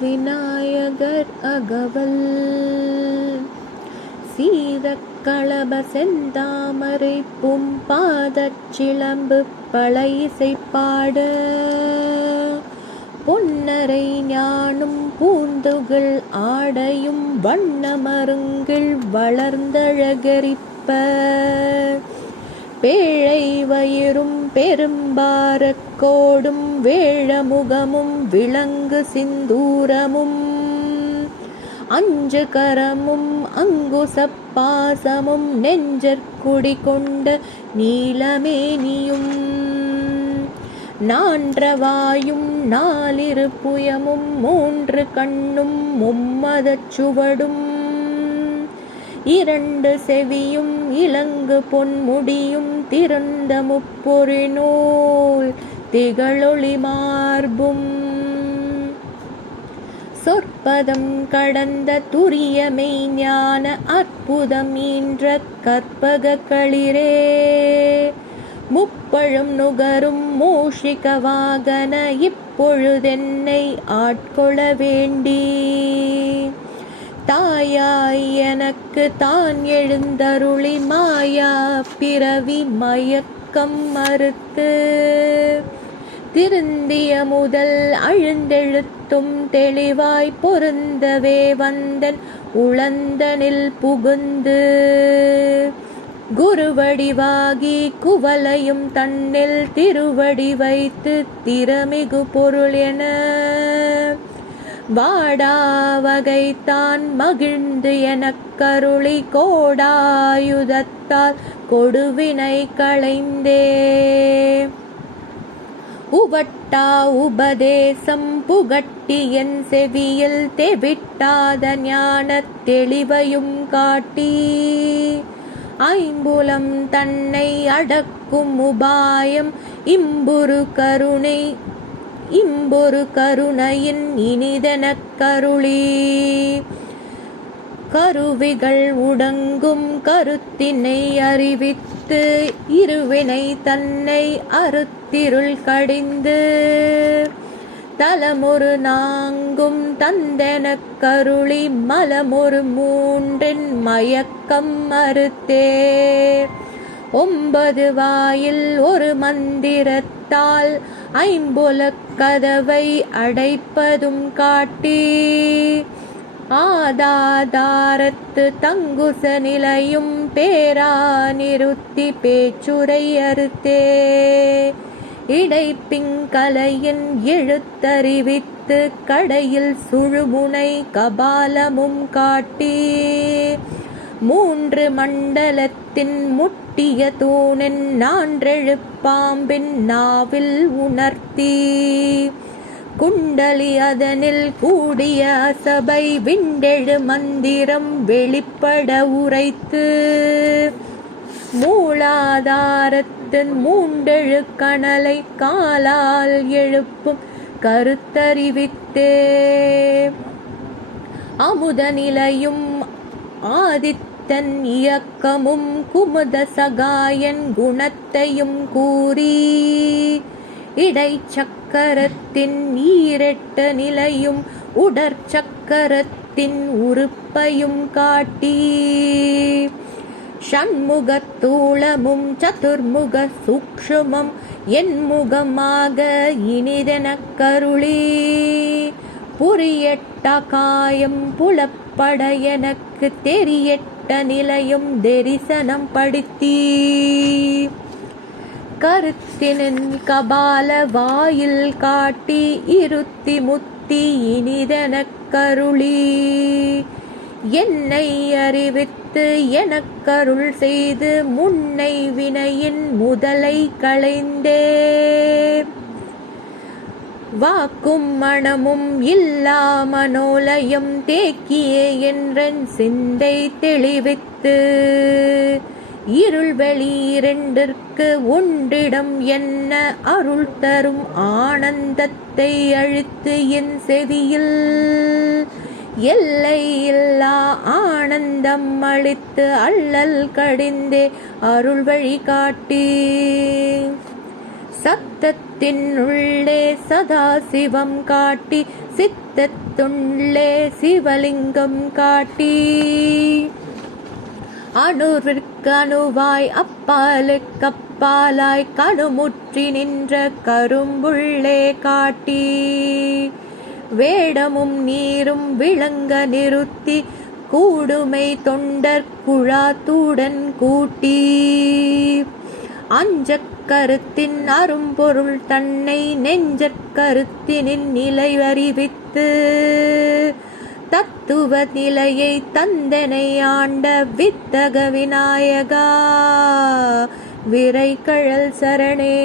விநாயகர் அகவல் சீதக்களப செந்தாமரை பாதச் சிலம்பு பழை இசைப்பாட பொன்னரை ஞானும் பூந்துகள் ஆடையும் வண்ணமருங்கில் வளர்ந்தழகரிப்ப பேழை வயிறும் பெரும்பாரக்கோடும் வேழமுகமும் விளங்கு சிந்தூரமும் அஞ்சு கரமும் அங்குசப்பாசமும் நெஞ்சற்குடி கொண்ட நீலமேனியும் நான்றவாயும் நாலிரு புயமும் மூன்று கண்ணும் மும்மதச் சுவடும் இரண்டு செவியும் இலங்கு பொன்முடியும் திறந்த முப்பொரு நூல் திகழொளி மார்பும் சொற்பதம் கடந்த துரியமை ஞான அற்புதம் ஈன்ற கற்பக களிரே முப்பழும் நுகரும் மூஷிக வாகன இப்பொழுதென்னை ஆட்கொள்ள வேண்டி தாயாய் எனக்கு தான் எழுந்தருளி மாயா பிறவி மயக்கம் மறுத்து திருந்திய முதல் அழுந்தெழுத்தும் தெளிவாய் பொருந்தவே வந்தன் உளந்தனில் புகுந்து குருவடிவாகி குவலையும் தன்னில் திருவடி வைத்து திறமிகு பொருள் என வாடாவகைத்தான் மகிழ்ந்து எனக்கருளி கோடாயுதத்தால் கொடுவினை களைந்தே உவட்டா உபதேசம் புகட்டி என் செவியில் தெவிட்டாத ஞானத் தெளிவையும் காட்டி ஐம்புலம் தன்னை அடக்கும் உபாயம் இம்புரு கருணையின் இனிதெனக் கருளி கருவிகள் உடங்கும் கருத்தினை அறிவித்து இருவினை தன்னை அறுத்திருள் கடிந்து தலமொரு நான்கும் தந்தெனக் கருளி மலமொரு மூன்றின் மயக்கம் மறுத்தே 9 வாயில் ஒரு மந்திரத்தால் ஐம்புலக் கதவை அடைப்பதும் காட்டி ஆதாதாரத்து தங்குச நிலையும் பேரா நிறுத்தி பேச்சுரை அறுத்தே இடைப்பிங்கலையின் எழுத்தறிவித்து கடையில் சுழுமுனை கபாலமும் காட்டி 3 மண்டலத்தின் முட்டிய தூணின் நான்றெழுப்பாம்பின் நாவில் உணர்த்தி குண்டலி அதனில் கூடிய அசபை விண்டெழு மந்திரம் வெளிப்பட உரைத்து மூலாதாரத்தின் 3 கணலை காலால் எழுப்பும் கருத்தறிவித்தே அமுத நிலையும் ஆதித்தன் இயக்கமும் குமுத சகாயன் குணத்தையும் கூறி இடைச்சக்கரத்தின் 8 நிலையும் உடற்சக்கரத்தின் உறுப்பையும் காட்டி ஷண்முகத்தூளமும் சதுர்முக சூக்ஷ்மம் என் முகமாக இனிதெனக் கருளி புரியட்ட காயம் புலப்பட எனக்கு தெரியட்ட நிலையும் தரிசனம் படுத்தி கருத்தினின் கபால வாயில் காட்டி இருத்தி முத்தி இனிதெனக் கருளி என்னை அறிவித்து எனக்கருள் செய்து முன்னை வினையின் முதலை களைந்தே வாக்கும் மனமும் இல்லா மனோலயம் தேக்கியே என்றன் சிந்தை தெளிவித்து இருள் வெளி 2ற்கு ஒன்றிடம் என்ன அருள் தரும் ஆனந்தத்தை அழித்து என் செவியில் எல்லை இல்லா ஆனந்தம் அளித்து அல்லல் கடிந்தே அருள் வழி காட்டி சத்தத்தை உள்ளே சதாசிவம் காட்டி சித்தத்துள்ளே சிவலிங்கம் காட்டி அணுவிற்கு அணுவாய் அப்பாலுக்கு அப்பாலாய் கணுமுற்றி நின்ற கரும்புள்ளே காட்டி வேடமும் நீரும் விளங்க நிறுத்தி கூடுமை தொண்டர் குழாத்துடன் கூட்டி அஞ்சக்கருத்தின் அரும்பொருள் தன்னை நெஞ்சக்கருத்தினின் நிலை அறிவித்து தத்துவ நிலையை தந்தனை ஆண்ட வித்தக விநாயகா விரைகழல் சரணே.